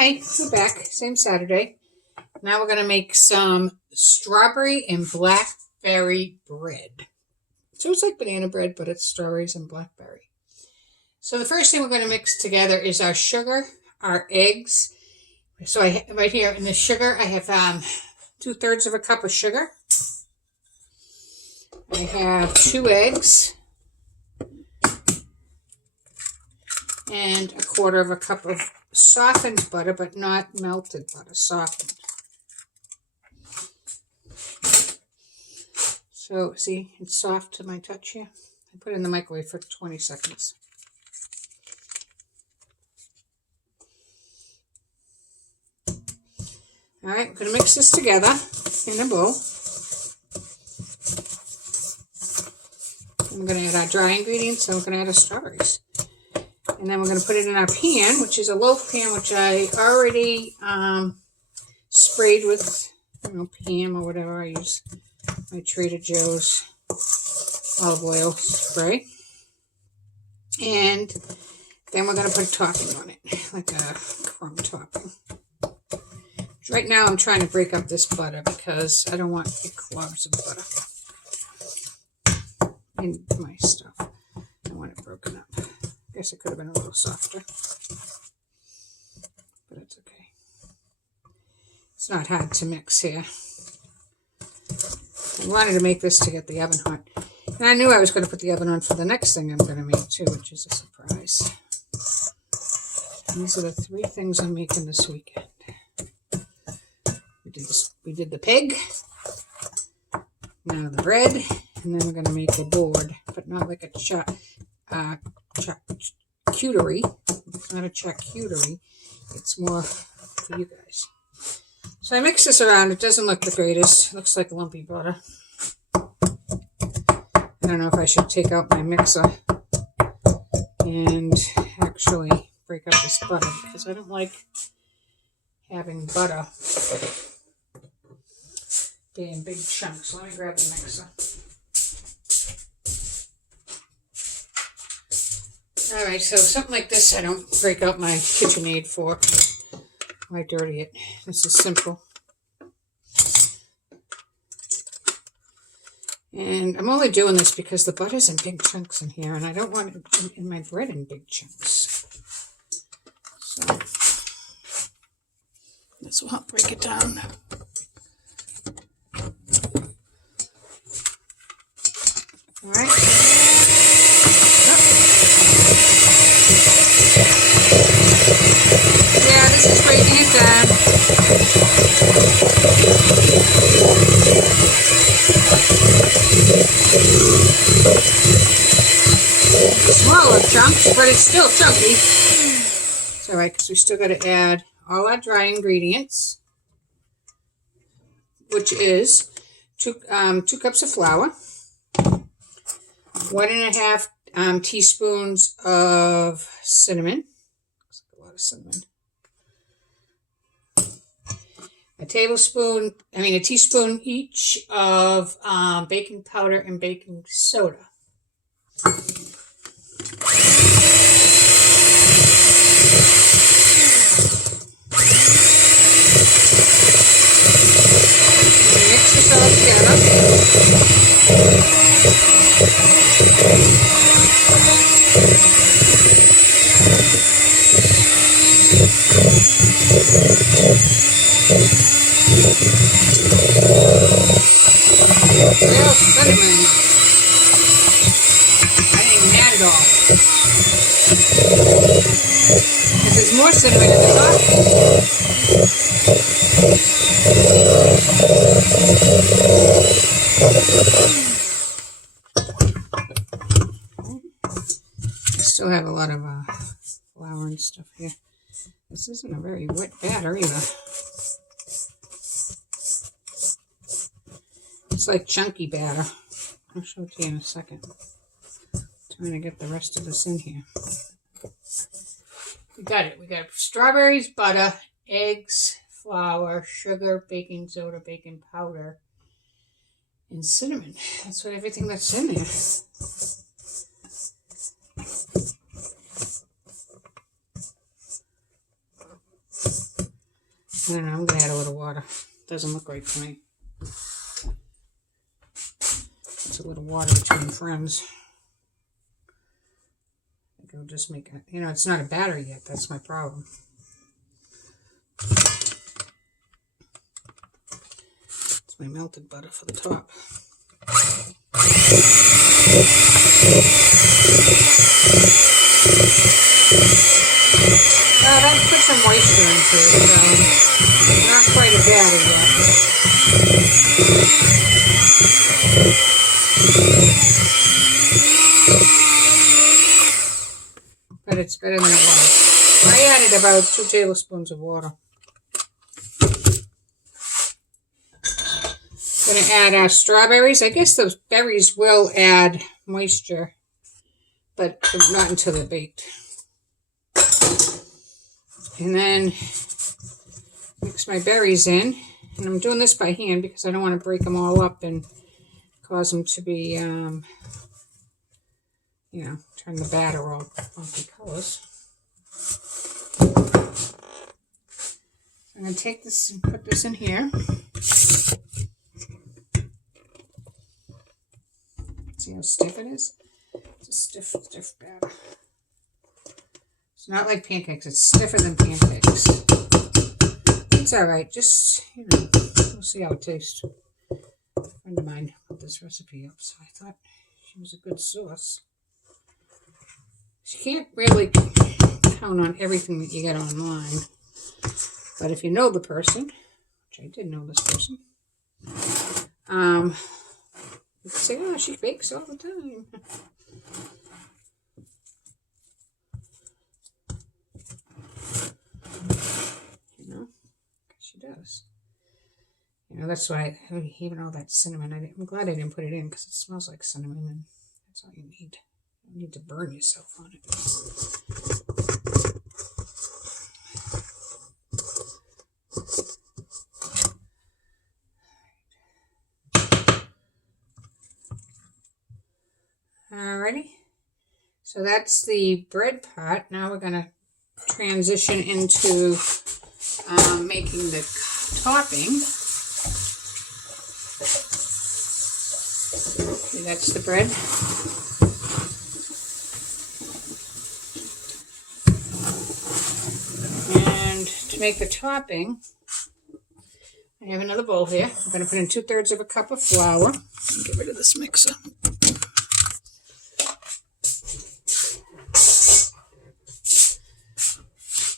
Hi, we're back. Same Saturday. Now we're going to make some strawberry and blackberry bread. So it's like banana bread, but it's strawberries and blackberry. So the first thing we're going to mix together is our sugar, our eggs. So right here in the sugar, I have 2/3 of a cup of sugar. I have 2 eggs and 1/4 of a cup of softened butter, but not melted butter, softened. So see, it's soft to my touch here. I put it in the microwave for 20 seconds. All right, we're going to mix this together in a bowl. I'm going to add our dry ingredients, so we're going to add our strawberries. And then we're going to put it in our pan, which is a loaf pan, which I already sprayed with, Pam or whatever. I use my Trader Joe's olive oil spray. And then we're going to put a topping on it, like a crumb topping. Right now I'm trying to break up this butter because I don't want big cloves of butter in my stuff. I want it broken up. I guess it could have been a little softer, but it's okay. It's not hard to mix here. I wanted to make this to get the oven hot. And I knew I was going to put the oven on for the next thing I'm going to make too, which is a surprise. And these are the 3 things I'm making this weekend. We did the pig, now the bread, and then we're going to make a board, but not like a charcuterie. It's not a charcuterie. It's more for you guys. So I mix this around. It doesn't look the greatest. It looks like lumpy butter. I don't know if I should take out my mixer and actually break up this butter because I don't like having butter in big chunks. Let me grab the mixer. Alright, so something like this I don't break out my KitchenAid for. Why dirty it? This is simple. And I'm only doing this because the butter's in big chunks in here and I don't want it in my bread in big chunks. So this will help break it down. All right. Yeah, this is breaking it down. Smaller chunks, but it's still chunky. It's all right, because we still got to add all our dry ingredients, which is 2 cups of flour, 1.5 teaspoons of cinnamon. Looks like a lot of cinnamon. A teaspoon each of baking powder and baking soda. Mix this all together. Well, cinnamon. I ain't mad at all. Because there's more cinnamon in the top. I still have a lot of flour and stuff here. This isn't a very wet batter either. It's like chunky batter. I'll show it to you in a second. Trying to get the rest of this in here. We got it. We got strawberries, butter, eggs, flour, sugar, baking soda, baking powder, and cinnamon. That's what everything that's in there. I don't know, I'm going to add a little water. Doesn't look right to me. It's a little water between friends. I think I'll just make it, you know, it's not a batter yet. That's my problem. It's my melted butter for the top. That put some moisture into it, so not quite a batter yet. But it's better than it was. I added about 2 tablespoons of water. I'm going to add strawberries. I guess those berries will add moisture, but not until they're baked. And then mix my berries in. And I'm doing this by hand because I don't want to break them all up and cause them to be, you know, turn the batter all funky colors. I'm going to take this and put this in here. See how stiff it is? It's a stiff batter. It's not like pancakes. It's stiffer than pancakes. It's all right. Just, you know, we'll see how it tastes. A friend of mine put this recipe up, so I thought she was a good source. You can't really count on everything that you get online. But if you know the person, which I did know this person, you can say, oh, she bakes all the time. You know, she does. You know, that's why even all that cinnamon, I'm glad I didn't put it in because it smells like cinnamon and that's all you need. You need to burn yourself on it. Alrighty, so that's the bread pot. Now we're going to transition into making the topping. Okay, that's the bread. And to make the topping, I have another bowl here. I'm going to put in 2/3 of a cup of flour. Get rid of this mixer.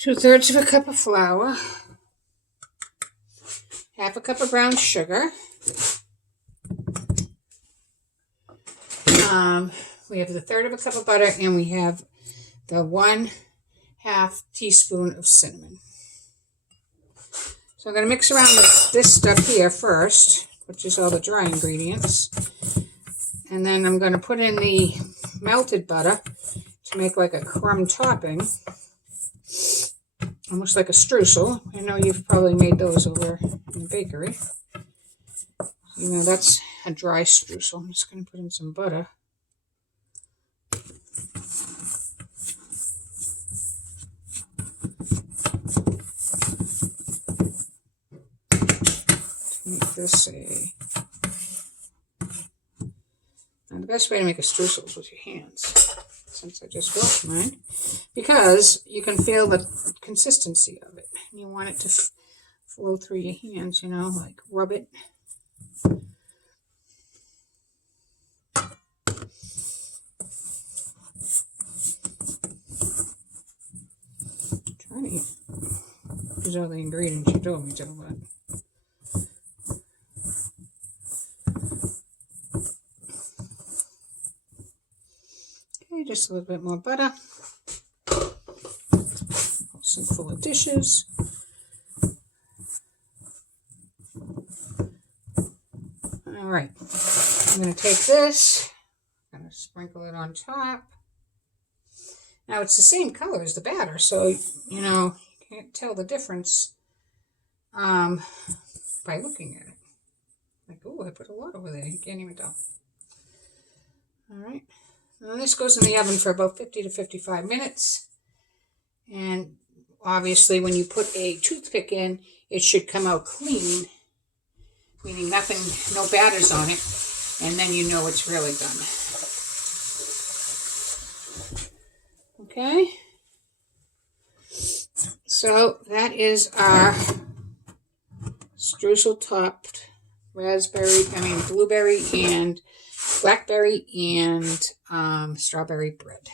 2/3 of a cup of flour, 1/2 a cup of brown sugar. We have the 1/3 of a cup of butter, and we have the 1/2 teaspoon of cinnamon. So I'm going to mix around with this stuff here first, which is all the dry ingredients. And then I'm going to put in the melted butter to make like a crumb topping. Almost like a streusel. I know you've probably made those over in the bakery. You know, that's a dry streusel. I'm just going to put in some butter. To make this a... Now, the best way to make a streusel is with your hands, since I just washed mine, because you can feel the consistency of it. And you want it to flow through your hands, you know, like rub it. Trying to use all the ingredients you told me to, but okay, just a little bit more butter. Sink full of dishes. All right, I'm going to take this, I'm going to sprinkle it on top. Now it's the same color as the batter, so you know you can't tell the difference by looking at it. Like, oh, I put a lot over there. You can't even tell. All right, and this goes in the oven for about 50 to 55 minutes. And obviously, when you put a toothpick in, it should come out clean, meaning nothing, no batters on it, and then you know it's really done. Okay, so that is our streusel topped blueberry and blackberry and strawberry bread.